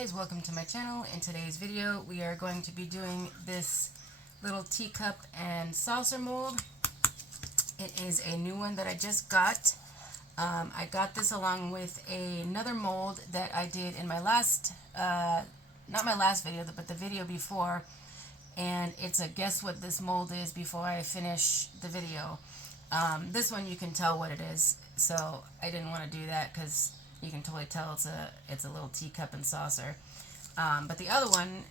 guys, welcome to my channel. In today's video we are going to be doing this little teacup and saucer mold. It is a new one that I just got. I got this along with another mold that I did in my last, not my last video, but the video before, and it's a guess what this mold is before I finish the video. This one you can tell what it is, so I didn't want to do that because you can totally tell it's a little teacup and saucer. But the other one,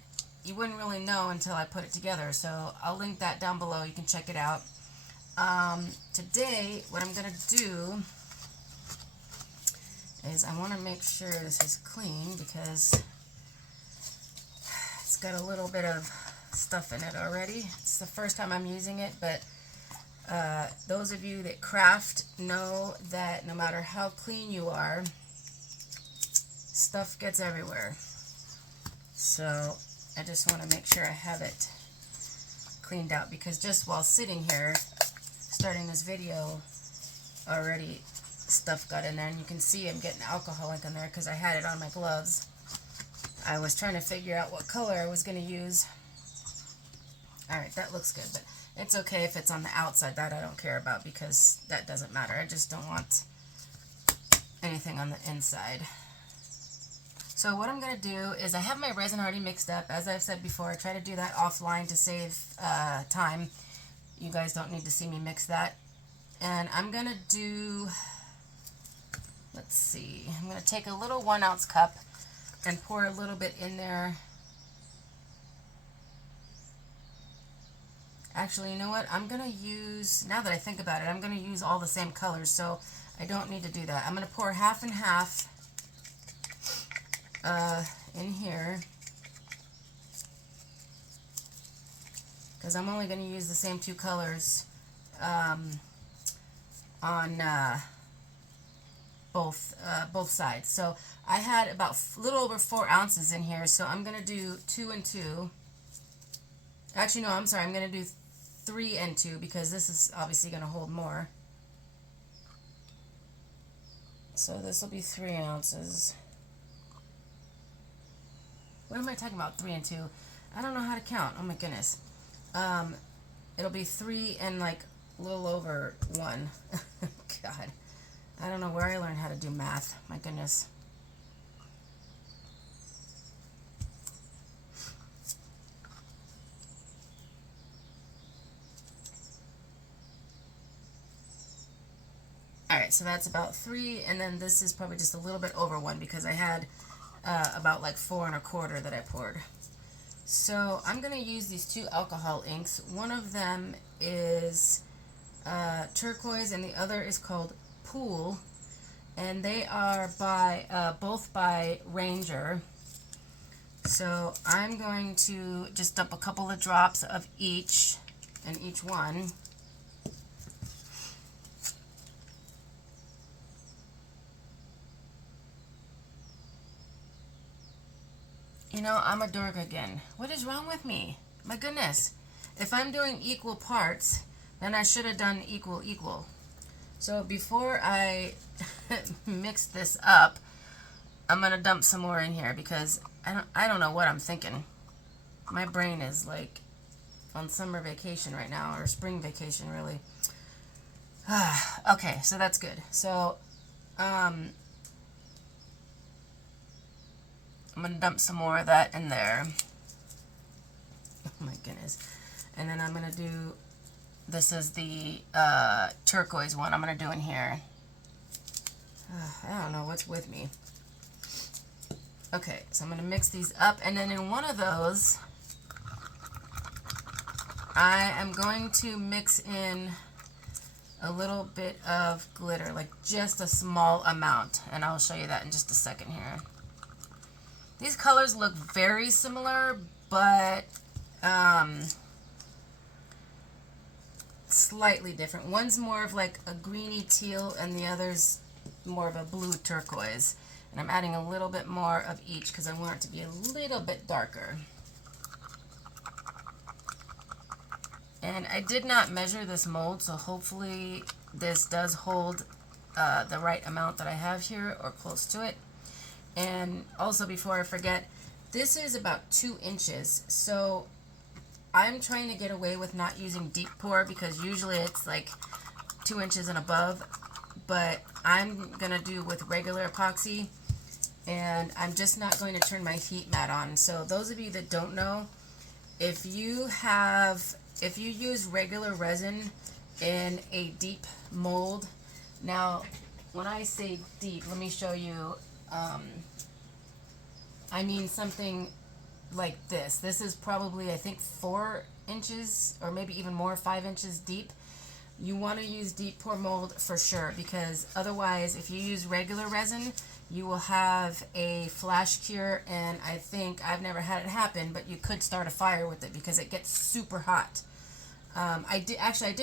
you wouldn't really know until I put it together, so I'll link that down below. You can check it out. Today, what I'm going to do is I want to make sure this is clean because it's got a little bit of stuff in it already. It's the first time I'm using it, but those of you that craft know that no matter how clean you are, stuff gets everywhere. So I just want to make sure I have it cleaned out, because just while sitting here starting this video, already stuff got in there, and you can see I'm getting alcohol ink in there because I had it on my gloves. I was trying to figure out what color I was going to use. Alright, that looks good, but it's okay if it's on the outside. That I don't care about because that doesn't matter. I just don't want anything on the inside. So what I'm going to do is I have my resin already mixed up. As I've said before, I try to do that offline to save time. You guys don't need to see me mix that. And I'm going to do, let's see, I'm going to take a little 1 ounce cup and pour a little bit in there. Actually, you know what? I'm going to use, now that I think about it, I'm going to use all the same colors, so I don't need to do that. I'm going to pour half and half in here, because I'm only going to use the same 2 colors on both sides. So I had about a little over 4 ounces in here, so I'm going to do 2 and 2. Actually, no, I'm sorry, I'm going to do 3 and 2 because this is obviously going to hold more. So this will be 3 ounces. What am I talking about? 3 and 2? I don't know how to count. Oh my goodness. It'll be 3 and like a little over 1. God. I don't know where I learned how to do math. My goodness. Alright, so that's about 3, and then this is probably just a little bit over 1 because I had about like 4 1/4 that I poured. So I'm going to use these 2 alcohol inks. One of them is turquoise and the other is called Pool, and they are by both by Ranger. So I'm going to just dump a couple of drops of each in each one. You know, I'm a dork again. What is wrong with me? My goodness. If I'm doing equal parts, then I should have done equal. So before I mix this up, I'm going to dump some more in here because I don't know what I'm thinking. My brain is like on summer vacation right now, or spring vacation really. Okay, so that's good. So I'm going to dump some more of that in there. Oh my goodness. And then I'm going to do, this is the turquoise one I'm going to do in here. I don't know what's with me. Okay, so I'm going to mix these up, and then in one of those, I am going to mix in a little bit of glitter, like just a small amount, and I'll show you that in just a second here. These colors look very similar, but slightly different. One's more of like a greeny teal, and the other's more of a blue turquoise. And I'm adding a little bit more of each because I want it to be a little bit darker. And I did not measure this mold, so hopefully this does hold the right amount that I have here, or close to it. And also, before I forget, This is about 2 inches, so I'm trying to get away with not using deep pour because usually it's like 2 inches and above, but I'm going to do with regular epoxy, and I'm just not going to turn my heat mat on. So those of you that don't know, if you use regular resin in a deep mold, now when I say deep, let me show you, I mean something like this. This is probably, I think, 4 inches or maybe even more, 5 inches deep. You want to use deep pour mold for sure, because otherwise if you use regular resin, you will have a flash cure, and I think, I've never had it happen, but you could start a fire with it because it gets super hot. I did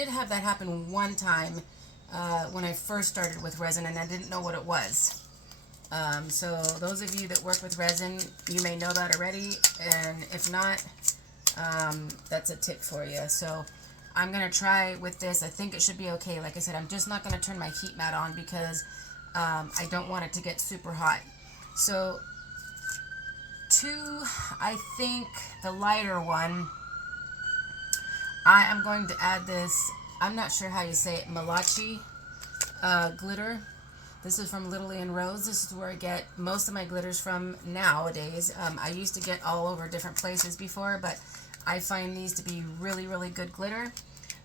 have that happen one time when I first started with resin, and I didn't know what it was. So those of you that work with resin, you may know that already, and if not, that's a tip for you. So I'm going to try with this. I think it should be okay. Like I said, I'm just not going to turn my heat mat on because I don't want it to get super hot. So I think the lighter one, I am going to add this, I'm not sure how you say it, Malachi glitter. This is from Lily and Rose. This is where I get most of my glitters from nowadays. I used to get all over different places before, but I find these to be really, really good glitter.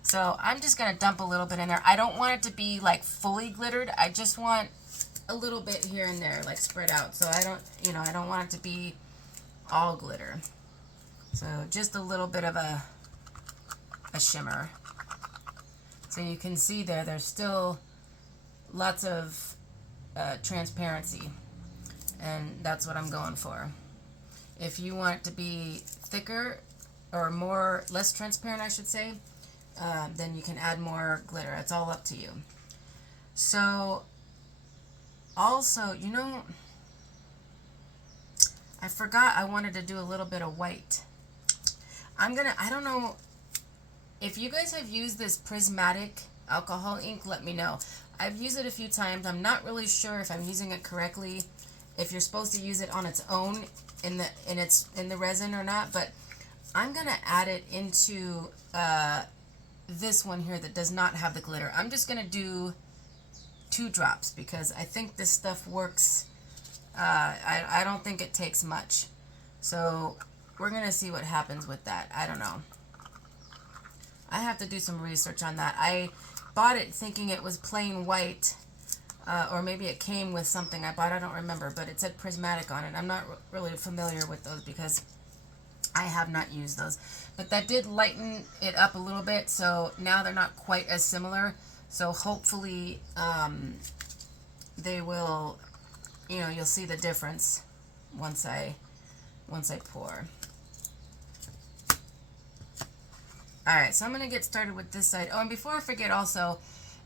So I'm just going to dump a little bit in there. I don't want it to be like fully glittered. I just want a little bit here and there, like spread out. So I don't want it to be all glitter. So just a little bit of a shimmer. So you can see there's still lots of transparency, and that's what I'm going for. If you want it to be thicker or less transparent, I should say, then you can add more glitter. It's all up to you. So also, I forgot I wanted to do a little bit of white. I don't know if you guys have used this prismatic alcohol ink, let me know. I've used it a few times. I'm not really sure if I'm using it correctly, if you're supposed to use it on its own in the resin or not, but I'm gonna add it into this one here that does not have the glitter. I'm just gonna do 2 drops because I think this stuff works. I don't think it takes much, so we're gonna see what happens with that. I don't know. I have to do some research on that. I bought it thinking it was plain white, or maybe it came with something I bought. I don't remember, but it said prismatic on it. I'm not really familiar with those because I have not used those. But that did lighten it up a little bit, so now they're not quite as similar. So hopefully they will, you'll see the difference once I pour. Alright, so I'm going to get started with this side. Oh, and before I forget also,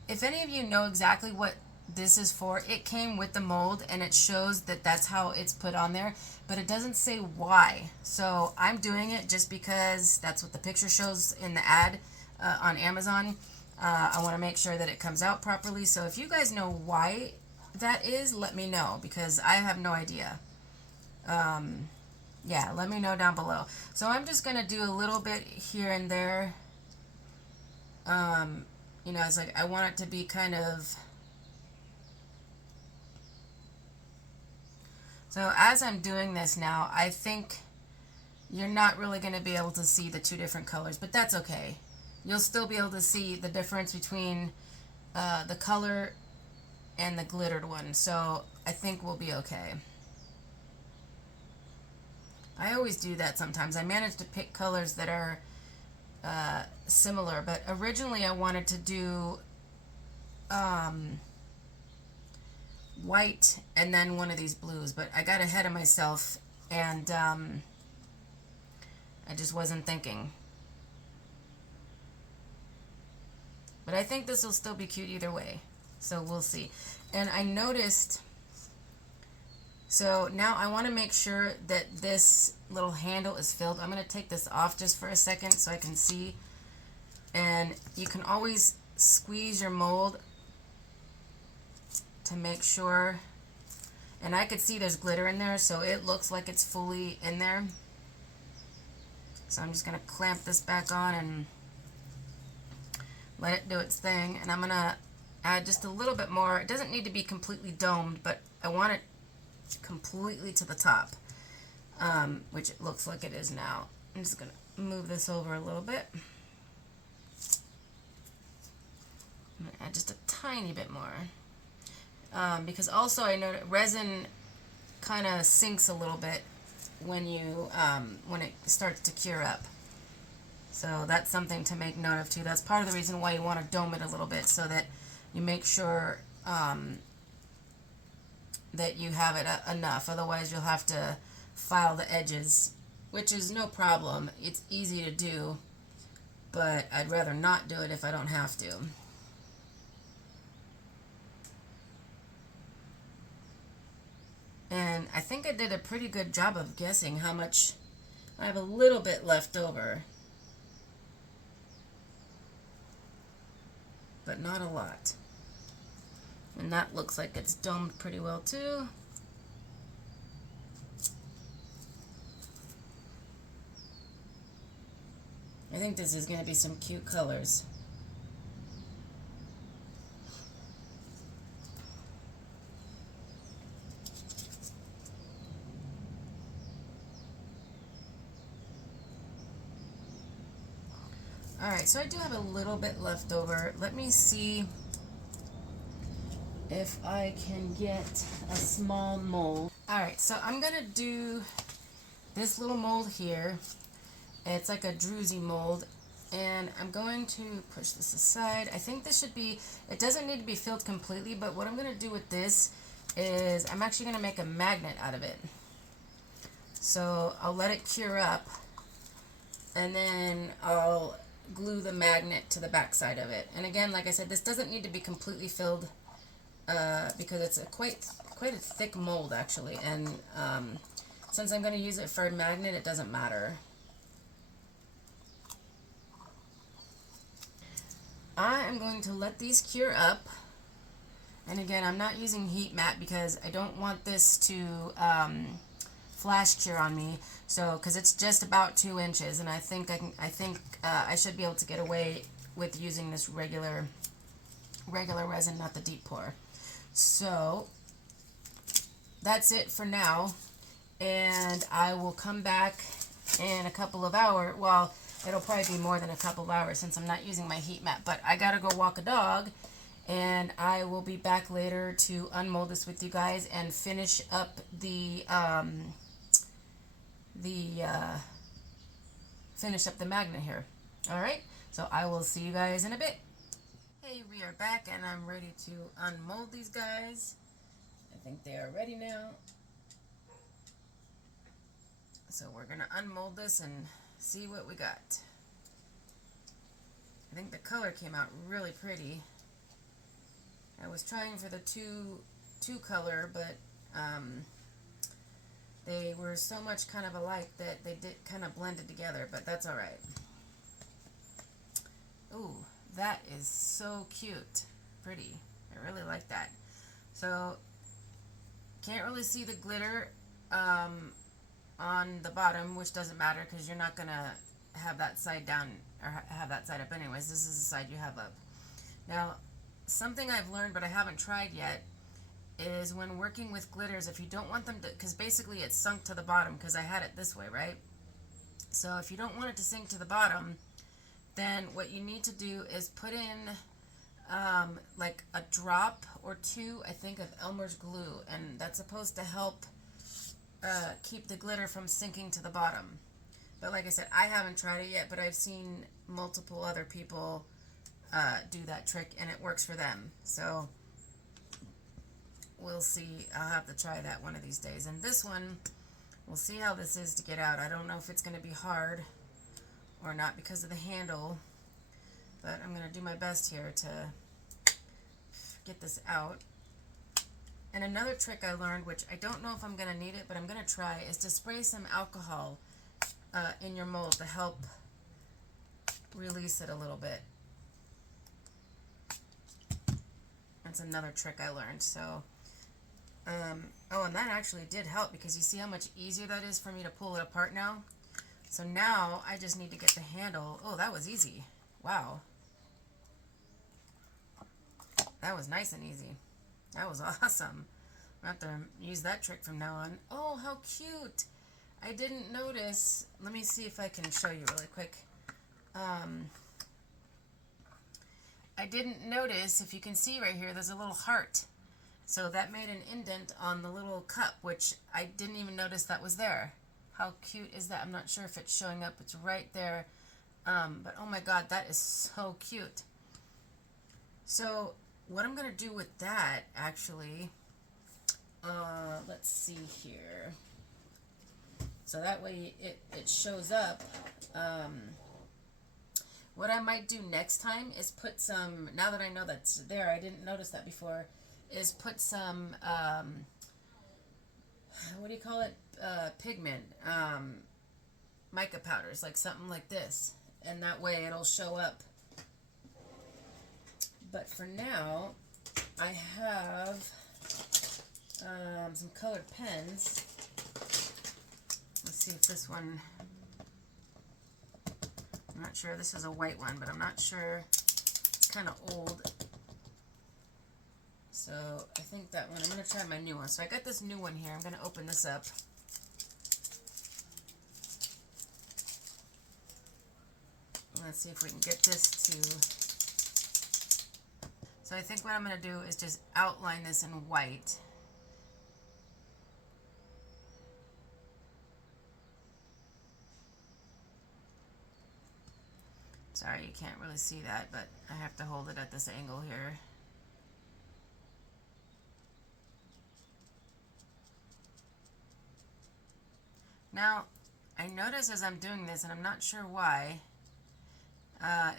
if any of you know exactly what this is for, it came with the mold and it shows that that's how it's put on there, but it doesn't say why. So I'm doing it just because that's what the picture shows in the ad on Amazon. I want to make sure that it comes out properly. So if you guys know why that is, let me know because I have no idea. Yeah, let me know down below. So I'm just going to do a little bit here and there. It's like I want it to be kind of... So as I'm doing this now, I think you're not really going to be able to see the 2 different colors, but that's okay. You'll still be able to see the difference between the color and the glittered one. So I think we'll be okay. I always do that sometimes. I manage to pick colors that are similar, but originally I wanted to do white and then one of these blues, but I got ahead of myself and I just wasn't thinking. But I think this will still be cute either way, so we'll see. And I noticed... So now I want to make sure that this little handle is filled. I'm going to take this off just for a second so I can see. And you can always squeeze your mold to make sure And I could see there's glitter in there, so it looks like it's fully in there. So I'm just going to clamp this back on and let it do its thing. And I'm going to add just a little bit more. It doesn't need to be completely domed, but I want it completely to the top, which it looks like it is now. I'm just going to move this over a little bit. I'm going to add just a tiny bit more. Because also I know that resin kind of sinks a little bit when you when it starts to cure up. So that's something to make note of too. That's part of the reason why you want to dome it a little bit, so that you make sure that you have it enough. Otherwise you'll have to file the edges, which is no problem. It's easy to do, but I'd rather not do it if I don't have to. And I think I did a pretty good job of guessing how much. I have a little bit left over, but not a lot. And that looks like it's domed pretty well too. I think this is going to be some cute colors. Alright, so I do have a little bit left over. Let me see if I can get a small mold. Alright, so I'm going to do this little mold here. It's like a druzy mold, and I'm going to push this aside. I think this should be, it doesn't need to be filled completely, but what I'm going to do with this is I'm actually going to make a magnet out of it. So I'll let it cure up, and then I'll glue the magnet to the back side of it. And again, like I said, this doesn't need to be completely filled because it's a quite a thick mold actually, and since I'm going to use it for a magnet, it doesn't matter. I am going to let these cure up, and again, I'm not using heat mat because I don't want this to flash cure on me. So, because it's just about 2 inches, and I think I should be able to get away with using this regular resin, not the deep pour. So that's it for now, and I will come back in a couple of hours. Well, it'll probably be more than a couple of hours since I'm not using my heat mat, but I gotta go walk a dog, and I will be back later to unmold this with you guys and finish up finish up the magnet here. Alright, so I will see you guys in a bit. Hey, we are back, and I'm ready to unmold these guys. I think they are ready now. So we're gonna unmold this and see what we got. I think the color came out really pretty. I was trying for the two color, but they were so much kind of alike that they did kind of blended together, but that's alright. Ooh, that is so cute. Pretty. I really like that. So, can't really see the glitter on the bottom, which doesn't matter because you're not going to have that side down or have that side up anyways. This is the side you have up. Now, something I've learned but I haven't tried yet is when working with glitters, if you don't want them to, because basically it's sunk to the bottom because I had it this way, right? So if you don't want it to sink to the bottom, then what you need to do is put in like a drop or two, I think, of Elmer's glue, and that's supposed to help keep the glitter from sinking to the bottom. But like I said, I haven't tried it yet, but I've seen multiple other people do that trick, and it works for them. So we'll see. I'll have to try that one of these days. And this one, we'll see how this is to get out. I don't know if it's going to be hard or not because of the handle, but I'm going to do my best here to get this out. And another trick I learned, which I don't know if I'm going to need it, but I'm going to try, is to spray some alcohol in your mold to help release it a little bit. That's another trick I learned. So Oh, and that actually did help because you see how much easier that is for me to pull it apart now? So now I just need to get the handle. Oh, that was easy. Wow. That was nice and easy. That was awesome. I have to use that trick from now on. Oh, how cute. I didn't notice. Let me see if I can show you really quick. I didn't notice, if you can see right here, there's a little heart. So that made an indent on the little cup, which I didn't even notice that was there. How cute is that? I'm not sure if it's showing up. It's right there. But oh my God, that is so cute. So what I'm going to do with that, actually, let's see here. So that way it shows up. What I might do next time is put some, now that I know that's there, I didn't notice that before, is put some, what do you call it? Pigment, mica powders, like something like this. And that way it'll show up. But for now, I have some colored pens. Let's see if this one, I'm not sure, this is a white one, but I'm not sure, it's kind of old. So I think that one, I'm going to try my new one. So I got this new one here, I'm going to open this up. Let's see if we can get this to, so I think what I'm going to do is just outline this in white. Sorry, you can't really see that, but I have to hold it at this angle here. Now, I notice as I'm doing this, and I'm not sure why,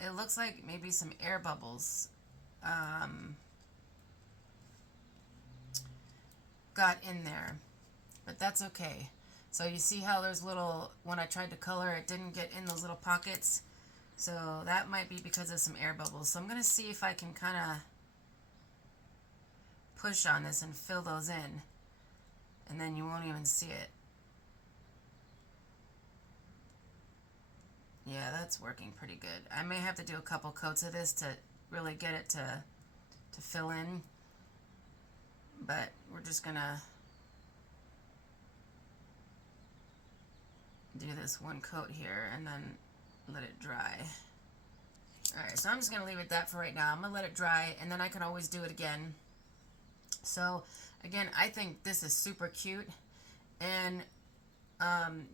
it looks like maybe some air bubbles got in there, but that's okay. So you see how there's little, when I tried to color, it didn't get in those little pockets. So that might be because of some air bubbles. So I'm going to see if I can kind of push on this and fill those in. And then you won't even see it. Yeah, that's working pretty good. I may have to do a couple coats of this to really get it to fill in. But we're just going to do this one coat here and then let it dry. Alright, so I'm just going to leave it at that for right now. I'm going to let it dry, and then I can always do it again. So, again, I think this is super cute. And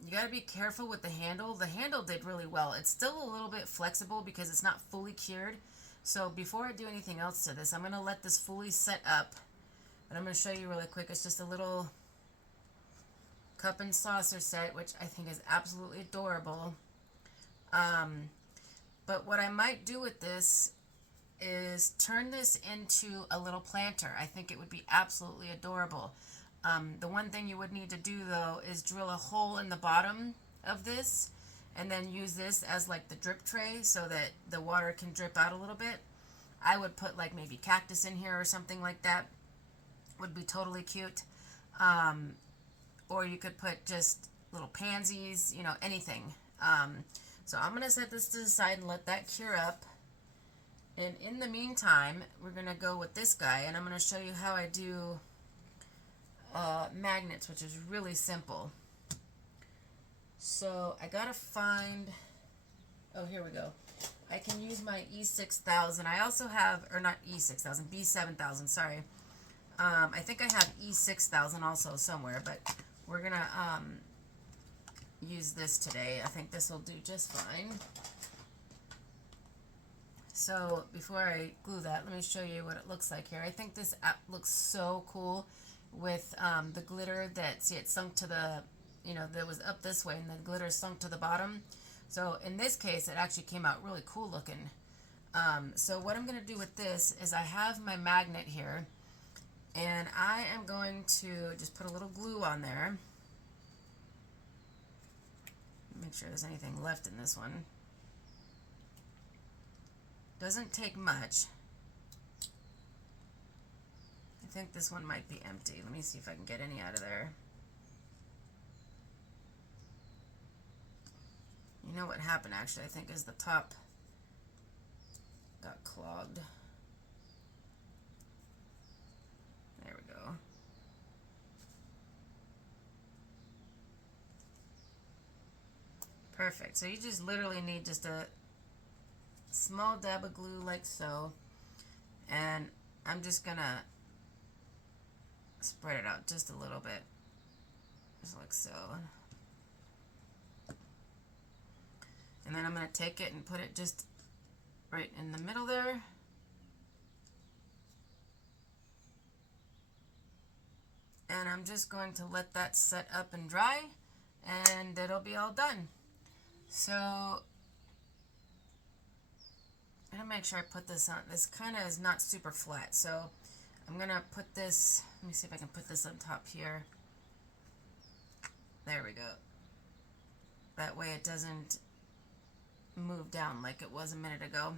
you got to be careful with the handle. The handle did really well. It's still a little bit flexible because it's not fully cured. So before I do anything else to this, I'm going to let this fully set up. And I'm going to show you really quick. It's just a little cup and saucer set, which I think is absolutely adorable. But what I might do with this is turn this into a little planter. I think it would be absolutely adorable. The one thing you would need to do, though, is drill a hole in the bottom of this and then use this as like the drip tray so that the water can drip out a little bit. I would put like maybe cactus in here or something like that. Would be totally cute. Or you could put just little pansies, you know, anything. So I'm going to set this to the side and let that cure up. And in the meantime, we're going to go with this guy, and I'm going to show you how I do magnets, which is really simple. So I got to find, oh, here we go. I can use my E6000. I also have, or not E6000, B7000, sorry. I think I have E6000 also somewhere, but we're going to use this today. I think this will do just fine. So before I glue that, let me show you what it looks like here. I think this app looks so cool with the glitter that, see, it sunk to the, you know, that was up this way and the glitter sunk to the bottom. So in this case, it actually came out really cool looking. So what I'm going to do with this is I have my magnet here, and I am going to just put a little glue on there. Make sure there's anything left in this one. Doesn't take much. think this one might be empty. Let me see if I can get any out of there. You know what happened actually, I think, is the top got clogged. There we go. Perfect. So you just literally need just a small dab of glue like so. And I'm just gonna spread it out just a little bit. Just like so. And then I'm gonna take it and put it just right in the middle there. And I'm just going to let that set up and dry, and it'll be all done. So I'm gonna make sure I put this on. This kind of is not super flat, so I'm gonna put this, let me see if I can put this on top here. There we go. That way it doesn't move down like it was a minute ago.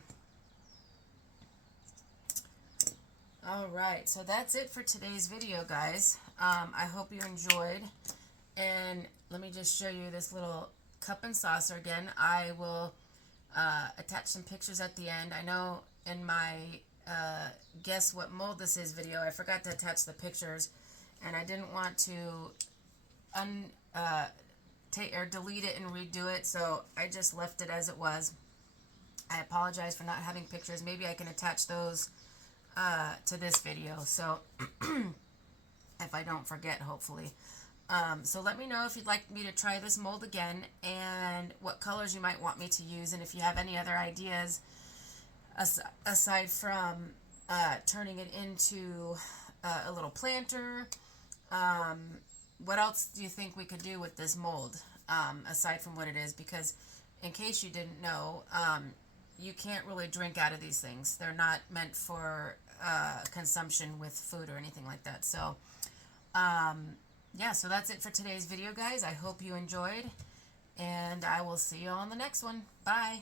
Alright, so that's it for today's video, guys. I hope you enjoyed. And let me just show you this little cup and saucer again. I will attach some pictures at the end. I know in my guess what mold this is video, I forgot to attach the pictures, and I didn't want to delete it and redo it, so I just left it as it was. I apologize for not having pictures. Maybe I can attach those to this video, so if I don't forget, hopefully. So let me know if you'd like me to try this mold again, and what colors you might want me to use, and if you have any other ideas aside from turning it into a little planter. What else do you think we could do with this mold aside from what it is? Because in case you didn't know, you can't really drink out of these things. They're not meant for consumption with food or anything like that. So yeah, so that's it for today's video, guys. I hope you enjoyed, and I will see you on the next one. Bye.